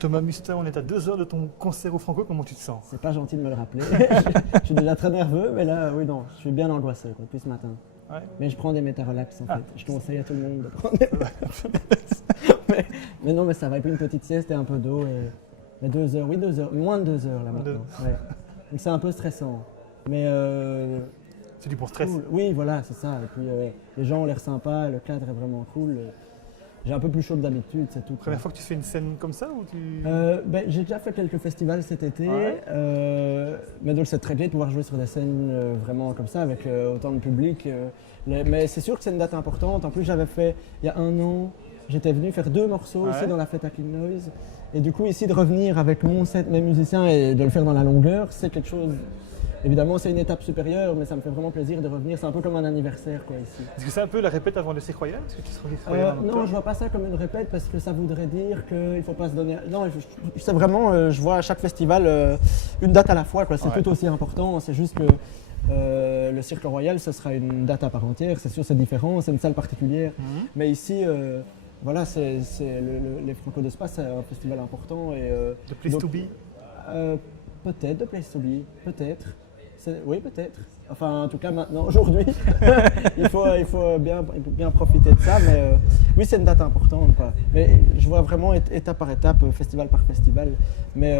Thomas Mustin, on est à 2 heures de ton concert au Franco, comment tu te sens? C'est pas gentil de me le rappeler. Je suis déjà très nerveux, mais là, oui, non, je suis bien angoissé depuis ce matin. Ouais. Mais je prends des méta-relax en Ah. fait. Je conseille à tout le monde de prendre des mais non, mais ça va. Et puis une petite sieste et un peu d'eau. Mais 2 heures, oui, 2 heures, moins de 2 heures là maintenant. Ouais. Donc c'est un peu stressant. Mais C'est du bon stress. cool. Oui, voilà, c'est ça. Et puis les gens ont l'air sympas, le cadre est vraiment cool. J'ai un peu plus chaud que d'habitude, c'est tout. Première fois que tu fais une scène comme ça ou tu... J'ai déjà fait quelques festivals cet été, Ouais. mais donc c'est très gai de pouvoir jouer sur des scènes vraiment comme ça, avec autant de public. Mais c'est sûr que c'est une date importante. En plus, j'avais fait, il y a 1 an, j'étais venu faire 2 morceaux Ouais. ici dans la fête à Clean Noise. Et du coup, ici, de revenir avec mon set, mes musiciens et de le faire dans la longueur, c'est quelque chose... Évidemment, c'est une étape supérieure, mais ça me fait vraiment plaisir de revenir. C'est un peu comme un anniversaire, quoi, ici. Est-ce que c'est un peu la répète avant le Cirque Royal? Est-ce que tu seras au Cirque Royal en Non, octobre? je vois pas ça comme une répète parce que ça voudrait dire qu'il ne faut pas se donner. Non, c'est vraiment, je vois à chaque festival une date à la fois, quoi. C'est Ouais. tout aussi important. C'est juste que le Cirque Royal, ce sera une date à part entière. C'est sûr, c'est différent, c'est une salle particulière. Mhm. Mais ici, voilà, les Franco de Spa, c'est un festival important. Et, The Place donc, to Be? peut-être, The Place to Be, peut-être. Oui, peut-être. Enfin, en tout cas, maintenant, aujourd'hui, il faut bien profiter de ça. Mais oui, c'est une date importante, quoi. Mais je vois vraiment étape par étape, festival par festival. Mais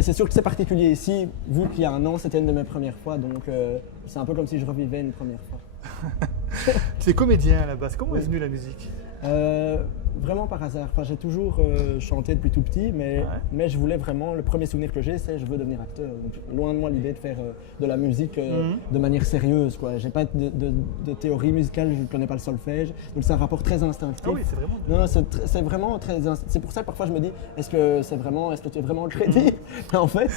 c'est sûr que c'est particulier ici, vu qu'il y a 1 an, c'était une de mes premières fois. Donc, c'est un peu comme si je revivais une première fois. Tu es comédien à la base. Comment Oui. est venue la musique? Vraiment par hasard. Enfin, j'ai toujours chanté depuis tout petit, mais je voulais vraiment, le premier souvenir que j'ai, c'est je veux devenir acteur. Donc, loin de moi l'idée de faire de la musique de manière sérieuse, quoi. J'ai pas de théorie musicale, je ne connais pas le solfège, donc c'est un rapport très instinctif. Ah oui, c'est vraiment... Non, c'est vraiment très. C'est pour ça que parfois je me dis, est-ce que tu es vraiment le crédit? mais en fait,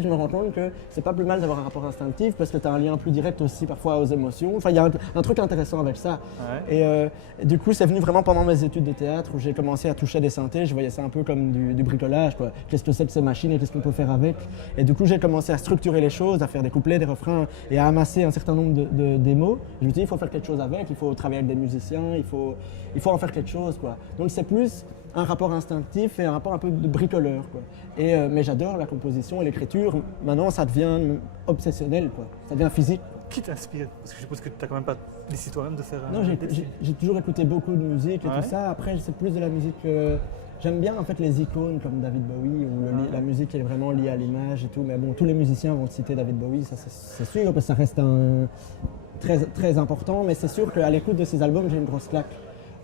je me rends compte que c'est pas plus mal d'avoir un rapport instinctif parce que tu as un lien plus direct aussi parfois aux émotions. Enfin, il y a un truc intéressant avec ça. Ouais. Et du coup, c'est venu vraiment pendant mes études de théâtre où j'ai commencé à toucher des synthés. Je voyais ça un peu comme du bricolage, quoi. Qu'est-ce que c'est que ces machines et qu'est-ce qu'on peut faire avec? Et du coup, j'ai commencé à structurer les choses, à faire des couplets, des refrains et à amasser un certain nombre de démos. Je me suis dit, il faut faire quelque chose avec, il faut travailler avec des musiciens, il faut en faire quelque chose, quoi. Donc, c'est plus un rapport instinctif et un rapport un peu de bricoleur, quoi. Mais j'adore la composition et l'écriture. Maintenant, ça devient obsessionnel, quoi. Ça devient physique. Qui t'inspire? Parce que je suppose que tu n'as quand même pas décidé toi-même de faire... Non, j'ai toujours écouté beaucoup de musique et Ouais. tout ça. Après, c'est plus de la musique. J'aime bien en fait les icônes comme David Bowie où la musique est vraiment liée à l'image et tout. Mais bon, tous les musiciens vont citer David Bowie, ça c'est sûr, parce que ça reste très, très important. Mais c'est sûr qu'à l'écoute de ces albums, j'ai une grosse claque.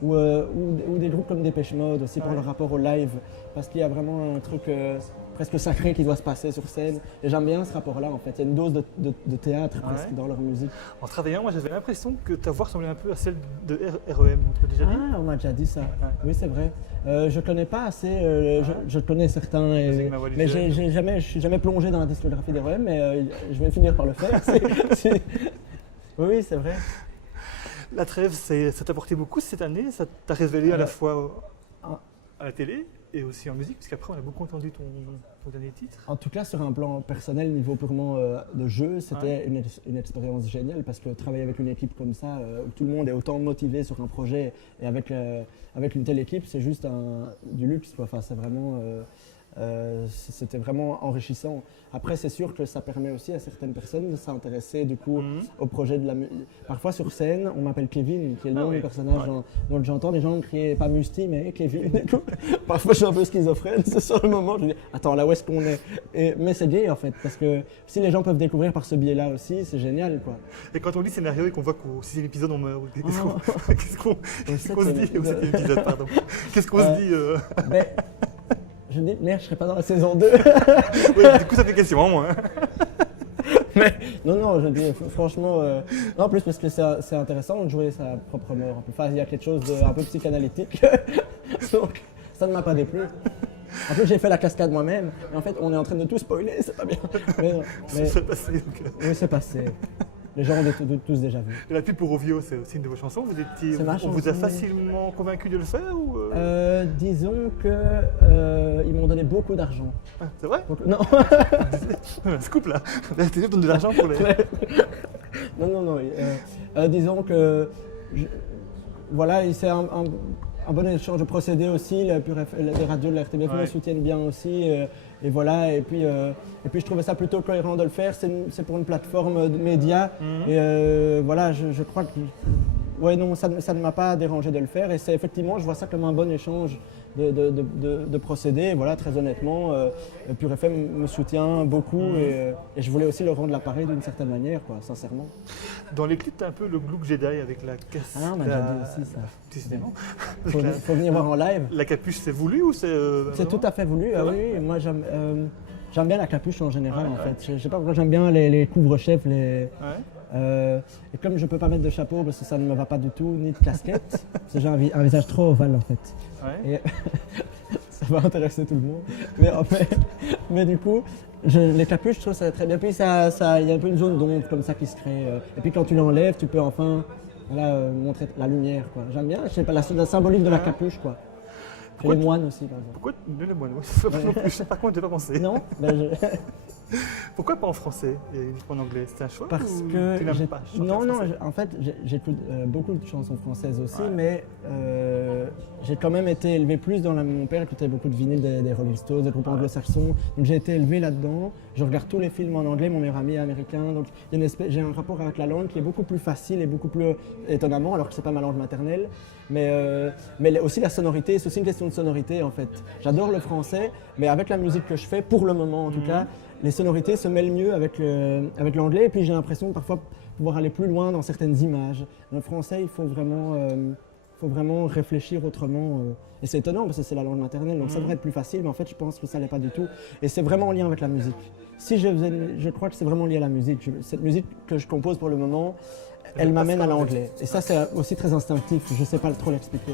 Ou des groupes comme Dépêche Mode aussi pour Ouais. le rapport au live, parce qu'il y a vraiment un truc presque sacré qui doit se passer sur scène. Et j'aime bien ce rapport-là en fait. Il y a une dose de théâtre presque Ouais. dans leur musique. En travaillant, moi j'avais l'impression que ta voix ressemblait un peu à celle de REM. Tu l'as déjà dit? Ah, on m'a déjà dit ça. Oui, c'est vrai. Je connais pas assez. Je connais certains, Musique Ma Voix mais Légère. je suis jamais plongé dans la discographie des REM, mais je vais finir par le faire. Oui, c'est vrai. La trêve, ça t'a apporté beaucoup cette année? Ça t'a révélé à la fois ah. à la télé et aussi en musique? Parce qu'après, on a beaucoup entendu ton dernier titre. En tout cas, sur un plan personnel, niveau purement de jeu, c'était une expérience géniale parce que travailler avec une équipe comme ça, où tout le monde est autant motivé sur un projet et avec une telle équipe, c'est juste du luxe, quoi. Enfin, c'est vraiment. C'était vraiment enrichissant. Après, c'est sûr que ça permet aussi à certaines personnes de s'intéresser du coup au projet de la musique. Parfois sur scène, on m'appelle Kevin, qui est le nom oui. du personnage dont j'entends des gens crier pas Musti, mais Kevin. Du coup, parfois, je suis un peu schizophrène. C'est sur le moment, je me dis attends, là où est-ce qu'on est? Mais c'est gay en fait, parce que si les gens peuvent découvrir par ce biais-là aussi, c'est génial, quoi. Et quand on lit scénario et qu'on voit qu'au 6e épisode on meurt, qu'est-ce qu'on Au se dit au 7e épisode, pardon. Qu'est-ce qu'on se dit Mais, je me dis, merde, je serais pas dans la saison 2. Oui, du coup ça fait question en moins. Mais non, je dis franchement, non, en plus parce que c'est intéressant de jouer sa propre mort. Enfin, il y a quelque chose d'un peu psychanalytique, donc ça ne m'a pas déplu. En plus, j'ai fait la cascade moi-même, et en fait, on est en train de tout spoiler, c'est pas bien. Mais C'est passé. Donc, oui, c'est passé. Les gens ont tous déjà vu. Et la pub pour Ovio, c'est aussi une de vos chansons. C'est ma On vous a chanson. facilement convaincu de le faire ou Disons que ils m'ont donné beaucoup d'argent. Ah, c'est vrai? Non. Un scoop là. La télé donne de l'argent pour les. Non. Disons que voilà, c'est un bon échange de procédés aussi. Les radios de la RTBF me soutiennent bien aussi. Et voilà, et puis je trouvais ça plutôt cohérent de le faire. C'est pour une plateforme de médias. Et voilà, je crois que ouais, non, ça ne m'a pas dérangé de le faire. Et c'est effectivement, je vois ça comme un bon échange de procédés. Et voilà, très honnêtement, Pure FM me soutient beaucoup. Et je voulais aussi leur rendre l'appareil d'une certaine manière, quoi, sincèrement. Dans les clips, tu as un peu le look Jedi avec la casse. Ah, on m'a déjà dit aussi ça. Décidément. Faut venir voir en live. La capuche, c'est voulu ou c'est. C'est tout à fait voulu. C'est Oui, vrai oui, moi j'aime bien la capuche en général en fait. Je sais pas pourquoi j'aime bien les couvre-chefs. Et comme je peux pas mettre de chapeau parce que ça ne me va pas du tout, ni de casquette, parce que j'ai un visage trop ovale en fait. Ouais. Et ça va intéresser tout le monde. Mais du coup, les capuches, je trouve ça très bien. Puis il y a un peu une zone d'ombre comme ça qui se crée. Et puis quand tu l'enlèves, tu peux enfin montrer la lumière, quoi. J'aime bien, je sais pas, la symbolique de la capuche, quoi. Et les moines aussi, par exemple. Pourquoi les moines? Je sais pas quoi, je n'ai pas pensé. Non, Pourquoi pas en français et uniquement en anglais? C'est un choix? Parce ou que tu n'aimes pas chanter non, français? en fait, j'écoute beaucoup de chansons françaises aussi, mais j'ai quand même été élevé plus dans mon père écoutait beaucoup de vinyles des Rolling Stones, des groupes anglo-saxons, donc j'ai été élevé là-dedans. Je regarde tous les films en anglais, mon meilleur ami est américain, donc j'ai un rapport avec la langue qui est beaucoup plus facile et beaucoup plus étonnamment, alors que c'est pas ma langue maternelle. Mais aussi la sonorité, c'est aussi une question de sonorité en fait. J'adore le français, mais avec la musique que je fais, pour le moment en tout cas, les sonorités se mêlent mieux avec l'anglais. Et puis j'ai l'impression de parfois pouvoir aller plus loin dans certaines images. Dans le français, il faut vraiment réfléchir autrement. Et c'est étonnant parce que c'est la langue maternelle, donc ça devrait être plus facile, mais en fait je pense que ça l'est pas du tout. Et c'est vraiment en lien avec la musique. Je crois que c'est vraiment lié à la musique. Cette musique que je compose pour le moment, elle m'amène à l'anglais. Et ça, c'est aussi très instinctif, je ne sais pas trop l'expliquer.